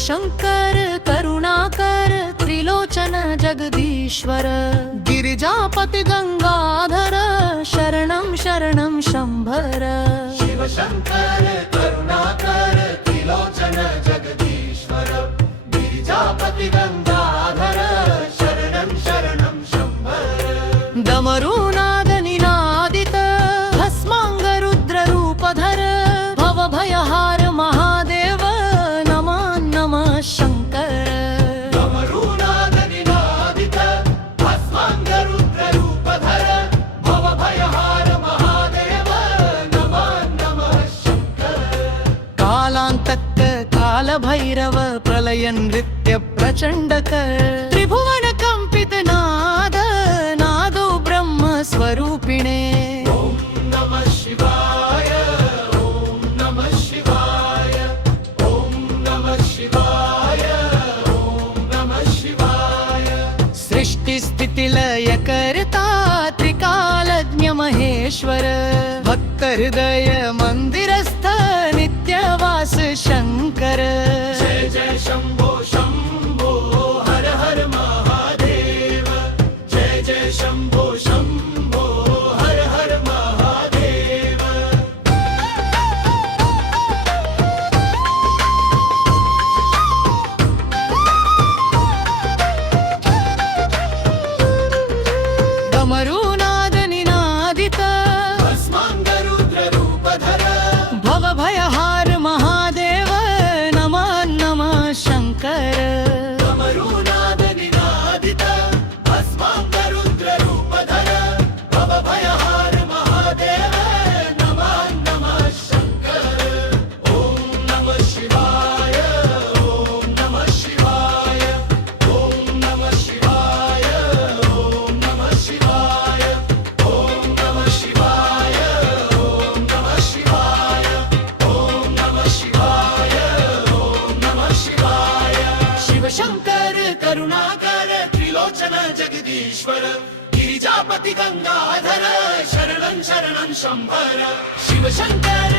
शिवशंकर करुणाकर त्रिलोचन जगदीश्वर गिरिजापति गंगाधर शरणं शरणं शंभर शिवशंकर करुणाकर त्रिलोचन जगदीश्वर गिरिजापति गंगाधर शरणं शरणं शंभर डमरुनाद निनादित भस्मांग रुद्र रूपधर भवभयहार महादेव नमः नमः शंकर डमरुनाद निनादित भस्मांग रुद्र रूपधर भवभयहार महादेव नमः नमः शंकर कालांतक काल भैरव प्रलय नृत्य प्रचंडक त्रिभुवन कंपित नाद नादो ब्रह्म स्वरूपिणे ओम नमः शिवाय ओम नमः शिवाय ओम नमः शिवाय ओम नमः शिवाय सृष्टि स्थिति लय करता त्रिकालज्ञ महेश्वर भक्त हृदय मंदिरस्थ नित्यवास शंकर जय जय शंभो शंभो हर हर महादेव जय जय शंभो शंभो हर हर महादेव डमरुनाद निनादित भस्मांग रुद्र रूपधर भवभयहार महादेव नमः नमः शंकर डमरुनाद निनादित भस्मांग रुद्र रूपधर भवभयहार महादेव नमः नमः शंकर ओम नमः शिवाय ओम नमः शिवाय ओम नमः शिवाय ओम नमः शिवाय ओम नमः शिवाय ओम नमः शिवाय ओम नमः शिवाय ओम नमः शिवाय शिवशंकर करुणाकर त्रिलोचन जगदीश्वर गिरिजापति गंगाधर शरणं शरणं शंभर शिवशंकर